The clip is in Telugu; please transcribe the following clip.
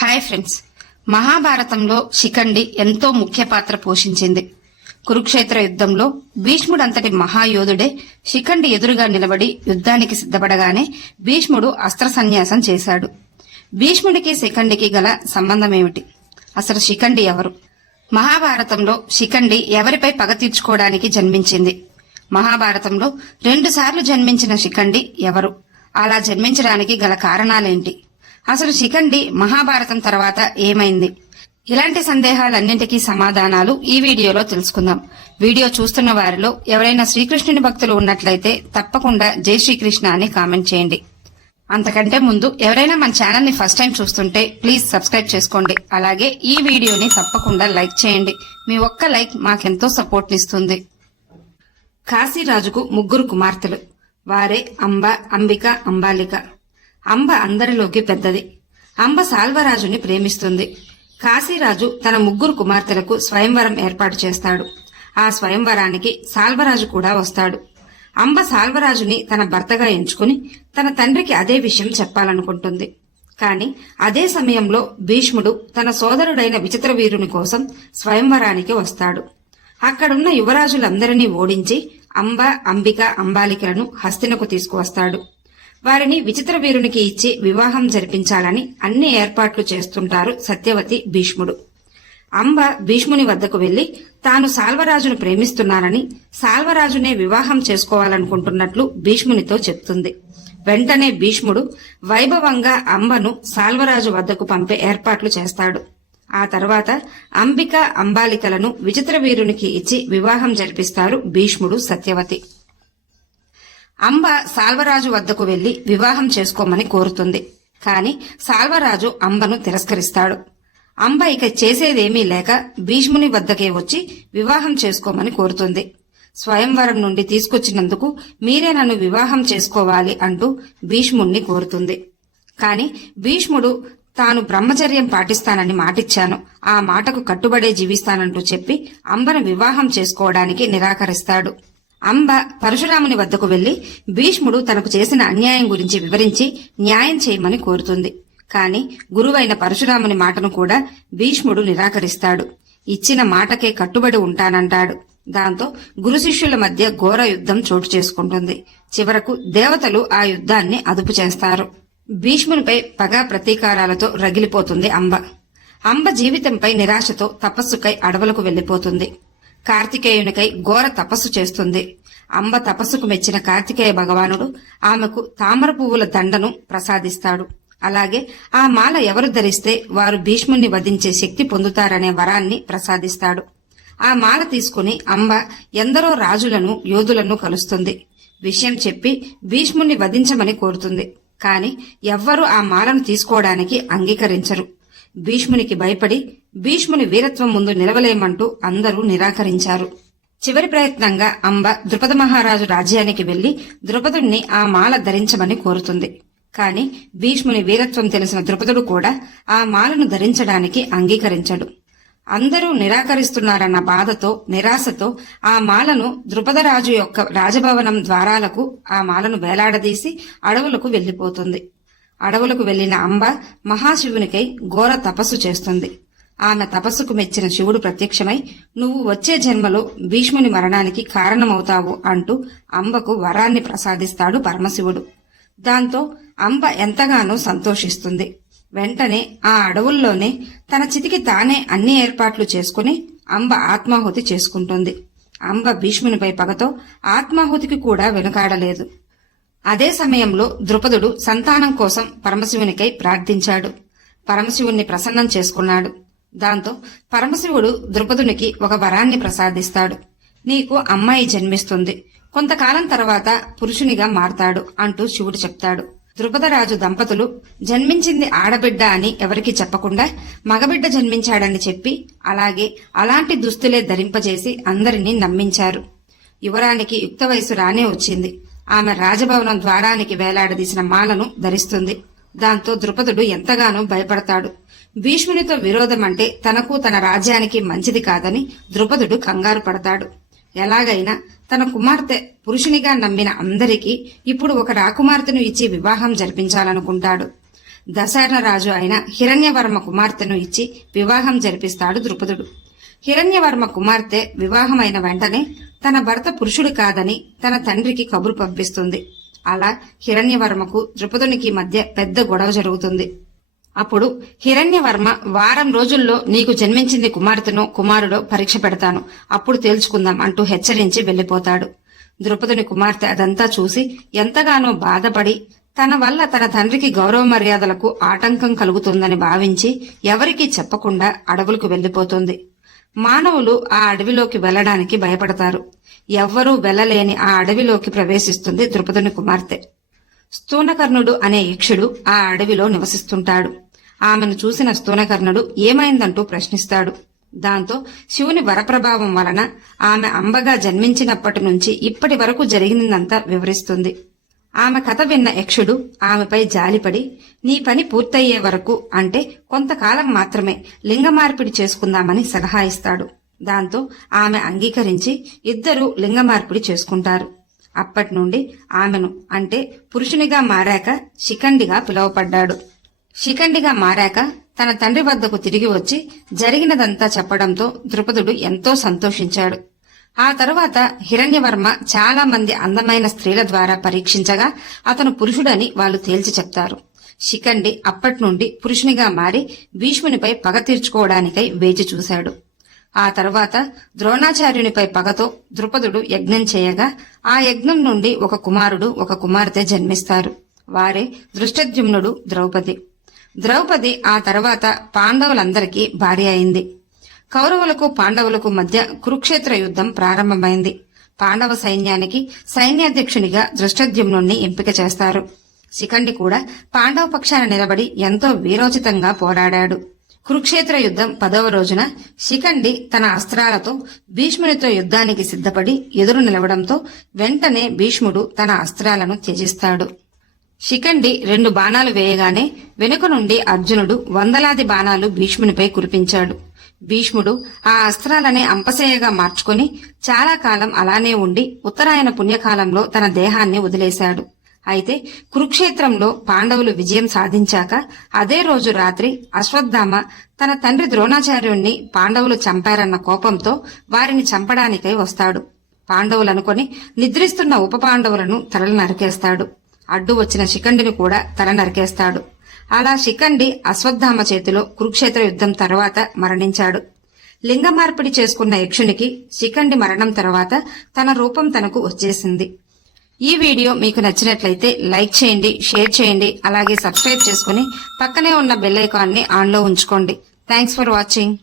హాయ్ ఫ్రెండ్స్, మహాభారతంలో శిఖండి ఎంతో ముఖ్య పాత్ర పోషించింది. కురుక్షేత్ర యుద్ధంలో భీష్ముడంతటి మహాయోధుడే శిఖండి ఎదురుగా నిలబడి యుద్ధానికి సిద్ధపడగానే భీష్ముడు అస్త్ర సన్యాసం చేశాడు. భీష్ముడికి శిఖండికి గల సంబంధమేమిటి? అసలు శిఖండి ఎవరు? మహాభారతంలో శిఖండి ఎవరిపై పగ తీర్చుకోవడానికి జన్మించింది? మహాభారతంలో 2 సార్లు జన్మించిన శిఖండి ఎవరు? అలా జన్మించడానికి గల కారణాలేంటి? అసలు శిఖండి మహాభారతం తర్వాత ఏమైంది? ఇలాంటి సందేహాలన్నింటికీ సమాధానాలు ఈ వీడియోలో తెలుసుకుందాం. వీడియో చూస్తున్న వారిలో ఎవరైనా శ్రీకృష్ణుని భక్తులు ఉన్నట్లయితే తప్పకుండా జై శ్రీకృష్ణ అని కామెంట్ చేయండి. అంతకంటే ముందు ఎవరైనా మన ఛానల్ ని ఫస్ట్ టైం చూస్తుంటే ప్లీజ్ సబ్స్క్రైబ్ చేసుకోండి. అలాగే ఈ వీడియోని తప్పకుండా లైక్ చేయండి. మీ ఒక్క లైక్ మాకెంతో సపోర్ట్ ఇస్తుంది. కాశీరాజుకు 3 కుమార్తెలు. వారే అంబ, అంబిక, అంబాలిక. అంబ అందరిలోకి పెద్దది. అంబ సాల్వరాజుని ప్రేమిస్తుంది. కాశీరాజు తన 3 కుమార్తెలకు స్వయంవరం ఏర్పాటు చేస్తాడు. ఆ స్వయంవరానికి సాల్వరాజు కూడా వస్తాడు. అంబ సాల్వరాజుని తన భర్తగా ఎంచుకుని తన తండ్రికి అదే విషయం చెప్పాలనుకుంటుంది. కాని అదే సమయంలో భీష్ముడు తన సోదరుడైన విచిత్రవీరుని కోసం స్వయంవరానికి వస్తాడు. అక్కడున్న యువరాజులందరినీ ఓడించి అంబ, అంబిక, అంబాలికలను హస్తినకు తీసుకువస్తాడు. వారిని విచిత్రవీరునికి ఇచ్చి వివాహం జరిపించాలని అన్ని ఏర్పాట్లు చేస్తుంటారు సత్యవతి, భీష్ముడు. అంబ భీష్ముని వద్దకు వెళ్లి తాను సాల్వరాజును ప్రేమిస్తున్నానని, సాల్వరాజునే వివాహం చేసుకోవాలనుకుంటున్నట్లు భీష్మునితో చెప్తుంది. వెంటనే భీష్ముడు వైభవంగా అంబను సాల్వరాజు వద్దకు పంపే ఏర్పాట్లు చేస్తాడు. ఆ తర్వాత అంబిక, అంబాలికలను విచిత్రవీరునికి ఇచ్చి వివాహం జరిపిస్తారు భీష్ముడు, సత్యవతి. అంబ సాల్వరాజు వద్దకు వెళ్లి వివాహం చేసుకోమని కోరుతుంది. కాని సాల్వరాజు అంబను తిరస్కరిస్తాడు. అంబ ఇక చేసేదేమీ లేక భీష్ముని వద్దకే వచ్చి వివాహం చేసుకోమని కోరుతుంది. స్వయంవరం నుండి తీసుకొచ్చినందుకు మీరే నన్ను వివాహం చేసుకోవాలి అంటూ భీష్ముణ్ణి కోరుతుంది. కాని భీష్ముడు తాను బ్రహ్మచర్యం పాటిస్తానని మాటిచ్చాను, ఆ మాటకు కట్టుబడే జీవిస్తానంటూ చెప్పి అంబను వివాహం చేసుకోవడానికి నిరాకరిస్తాడు. అంబ పరశురాముని వద్దకు వెళ్లి భీష్ముడు తనకు చేసిన అన్యాయం గురించి వివరించి న్యాయం చేయమని కోరుతుంది. కాని గురువైన పరశురాముని మాటను కూడా భీష్ముడు నిరాకరిస్తాడు. ఇచ్చిన మాటకే కట్టుబడి ఉంటానంటాడు. దాంతో గురు శిష్యుల మధ్య ఘోర యుద్ధం చోటు చేసుకుంటుంది. చివరకు దేవతలు ఆ యుద్ధాన్ని అదుపు చేస్తారు. భీష్మునిపై పగ ప్రతీకారాలతో రగిలిపోతుంది అంబ. అంబ జీవితంపై నిరాశతో తపస్సుకై అడవులకు వెళ్లిపోతుంది. కార్తికేయునికై ఘోర తపస్సు చేస్తుంది. అంబ తపస్సుకు మెచ్చిన కార్తికేయ భగవానుడు ఆమెకు తామర పువ్వుల దండను ప్రసాదిస్తాడు. అలాగే ఆ మాల ఎవరు ధరిస్తే వారు భీష్ముణ్ణి వధించే శక్తి పొందుతారనే వరాన్ని ప్రసాదిస్తాడు. ఆ మాల తీసుకుని అంబ ఎందరో రాజులను, యోధులను కలుస్తుంది. విషయం చెప్పి భీష్ముణ్ణి వధించమని కోరుతుంది. కాని ఎవ్వరూ ఆ మాలను తీసుకోవడానికి అంగీకరించరు. భీష్మునికి భయపడి భీష్ముని వీరత్వం ముందు నిలవలేమంటూ అందరూ నిరాకరించారు. చివరి ప్రయత్నంగా అంబ ద్రుపద మహారాజు రాజ్యానికి వెళ్లి ద్రుపదుణ్ణి ఆ మాల ధరించమని కోరుతుంది. కాని భీష్ముని వీరత్వం తెలిసిన ద్రుపదుడు కూడా ఆ మాలను ధరించడానికి అంగీకరించడు. అందరూ నిరాకరిస్తున్నారన్న బాధతో, నిరాశతో ఆ మాలను ద్రుపదరాజు యొక్క రాజభవనం ద్వారాలకు ఆ మాలను వేలాడదీసి అడవులకు వెళ్లిపోతుంది. అడవులకు వెళ్లిన అంబ మహాశివునికై ఘోర తపస్సు చేస్తుంది. ఆమె తపస్సుకు మెచ్చిన శివుడు ప్రత్యక్షమై నువ్వు వచ్చే జన్మలో భీష్ముని మరణానికి కారణమవుతావు అంటూ అంబకు వరాన్ని ప్రసాదిస్తాడు పరమశివుడు. దాంతో అంబ ఎంతగానో సంతోషిస్తుంది. వెంటనే ఆ అడవుల్లోనే తన చితికి తానే అన్ని ఏర్పాట్లు చేసుకుని అంబ ఆత్మాహుతి చేసుకుంటుంది. అంబ భీష్మునిపై పగతో ఆత్మాహుతికి కూడా వెనుకాడలేదు. అదే సమయంలో ద్రుపదుడు సంతానం కోసం పరమశివునికై ప్రార్థించాడు. పరమశివుణ్ణి ప్రసన్నం చేసుకున్నాడు. దాంతో పరమశివుడు ద్రుపదునికి ఒక వరాన్ని ప్రసాదిస్తాడు. నీకు అమ్మాయి జన్మిస్తుంది, కొంతకాలం తర్వాత పురుషునిగా మారతాడు అంటూ శివుడు చెప్తాడు. ద్రుపదరాజు దంపతులు జన్మించింది ఆడబిడ్డ అని ఎవరికి చెప్పకుండా మగబిడ్డ జన్మించాడని చెప్పి అలాంటి దుస్తులే ధరింపజేసి అందరినీ నమ్మించారు. యువరానికి యుక్త వయసు రానే వచ్చింది. ఆమె రాజభవనం ద్వారానికి వేలాడదీసిన మాలను ధరిస్తుంది. దాంతో ద్రుపదుడు ఎంతగానో భయపడతాడు. భీష్మునితో విరోధం అంటే తనకు, తన రాజ్యానికి మంచిది కాదని ద్రుపదుడు కంగారు పడతాడు. ఎలాగైనా తన కుమార్తె పురుషునిగా నమ్మిన అందరికీ ఇప్పుడు ఒక రాకుమార్తెను ఇచ్చి వివాహం జరిపించాలనుకుంటాడు. దశరథ రాజు అయిన హిరణ్యవర్మ కుమార్తెను ఇచ్చి వివాహం జరిపిస్తాడు ద్రుపదుడు. హిరణ్యవర్మ కుమార్తె వివాహమైన వెంటనే తన భర్త పురుషుడు కాదని తన తండ్రికి కబురు పంపిస్తుంది. అలా హిరణ్యవర్మకు ద్రుపదునికి మధ్య పెద్ద గొడవ జరుగుతుంది. అప్పుడు హిరణ్యవర్మ వారం రోజుల్లో నీకు జన్మించింది కుమార్తెనో కుమారుడో పరీక్ష పెడతాను, అప్పుడు తేల్చుకుందాం అంటూ హెచ్చరించి వెళ్లిపోతాడు. ద్రుపదుని కుమార్తె అదంతా చూసి ఎంతగానో బాధపడి తన వల్ల తన తండ్రికి గౌరవ మర్యాదలకు ఆటంకం కలుగుతుందని భావించి ఎవరికీ చెప్పకుండా అడవులకు వెళ్లిపోతుంది. మానవులు ఆ అడవిలోకి వెళ్లడానికి భయపడతారు. ఎవ్వరూ వెళ్లలేని ఆ అడవిలోకి ప్రవేశిస్తుంది ద్రుపదుని కుమార్తె. స్థూనకర్ణుడు అనే యక్షుడు ఆ అడవిలో నివసిస్తుంటాడు. ఆమెను చూసిన స్థూనకర్ణుడు ఏమైందంటూ ప్రశ్నిస్తాడు. దాంతో శివుని వరప్రభావం వలన ఆమె అంబగా జన్మించినప్పటి నుంచి ఇప్పటి వరకు జరిగినందంతా వివరిస్తుంది. ఆమె కథ విన్న యక్షుడు ఆమెపై జాలిపడి నీ పని పూర్తయ్యే వరకు అంటే కొంతకాలం మాత్రమే లింగ మార్పిడి చేసుకుందామని సలహా ఇస్తాడు. దాంతో ఆమె అంగీకరించి ఇద్దరూ లింగ మార్పిడి చేసుకుంటారు. అప్పటి నుండి ఆమెను అంటే పురుషునిగా మారాక శిఖండిగా పిలువపడ్డాడు. శిఖండిగా మారాక తన తండ్రి వద్దకు తిరిగి వచ్చి జరిగినదంతా చెప్పడంతో ద్రుపదుడు ఎంతో సంతోషించాడు. ఆ తరువాత హిరణ్యవర్మ చాలా మంది అందమైన స్త్రీల ద్వారా పరీక్షించగా అతను పురుషుడని వాళ్ళు తేల్చి చెప్తారు. శిఖండి అప్పటి నుండి పురుషునిగా మారి భీష్మునిపై పగ తీర్చుకోవడానికై వేచి చూశాడు. ఆ తరువాత ద్రోణాచార్యునిపై పగతో ద్రుపదుడు యజ్ఞం చేయగా ఆ యజ్ఞం నుండి ఒక కుమారుడు ఒక కుమార్తె జన్మిస్తారు. వారే దృష్టద్యుమ్నుడు ద్రౌపది. ద్రౌపది ఆ తర్వాత పాండవులందరికీ భార్య అయింది. కౌరవులకు పాండవులకు మధ్య కురుక్షేత్ర యుద్ధం ప్రారంభమైంది. పాండవ సైన్యానికి సైన్యాధ్యక్షునిగా దృష్టద్యుమ్నుణ్ణి ఎంపిక చేస్తారు. శిఖండి కూడా పాండవ పక్షాన నిలబడి ఎంతో వీరోచితంగా పోరాడాడు. కురుక్షేత్ర యుద్ధం 10వ రోజున శిఖండి తన అస్త్రాలతో భీష్మునితో యుద్ధానికి సిద్ధపడి ఎదురు నిలవడంతో వెంటనే భీష్ముడు తన అస్త్రాలను త్యజిస్తాడు. శిఖండి 2 బాణాలు వేయగానే వెనుక నుండి అర్జునుడు వందలాది బాణాలు భీష్మునిపై కురిపించాడు. భీష్ముడు ఆ అస్త్రాలనే అంపశయ్యగా మార్చుకుని చాలా కాలం అలానే ఉండి ఉత్తరాయణ పుణ్యకాలంలో తన దేహాన్ని వదిలేశాడు. అయితే కురుక్షేత్రంలో పాండవులు విజయం సాధించాక అదే రోజు రాత్రి అశ్వత్థామ తన తండ్రి ద్రోణాచార్యుణ్ణి పాండవులు చంపారన్న కోపంతో వారిని చంపడానికై వస్తాడు. పాండవులనుకొని నిద్రిస్తున్న ఉప పాండవులను తలలు నరికేస్తాడు. అడ్డు వచ్చిన శిఖండిని కూడా తల నరికేస్తాడు. అలా శిఖండి అశ్వత్థామ చేతిలో కురుక్షేత్ర యుద్ధం తర్వాత మరణించాడు. లింగ మార్పిడి చేసుకున్న యక్షునికి శిఖండి మరణం తర్వాత తన రూపం తనకు వచ్చేసింది. ఈ వీడియో మీకు నచ్చినట్లయితే లైక్ చేయండి, షేర్ చేయండి, అలాగే సబ్స్క్రైబ్ చేసుకుని పక్కనే ఉన్న బెల్ ఐకాన్ని ఆన్లో ఉంచుకోండి. Thanks for watching.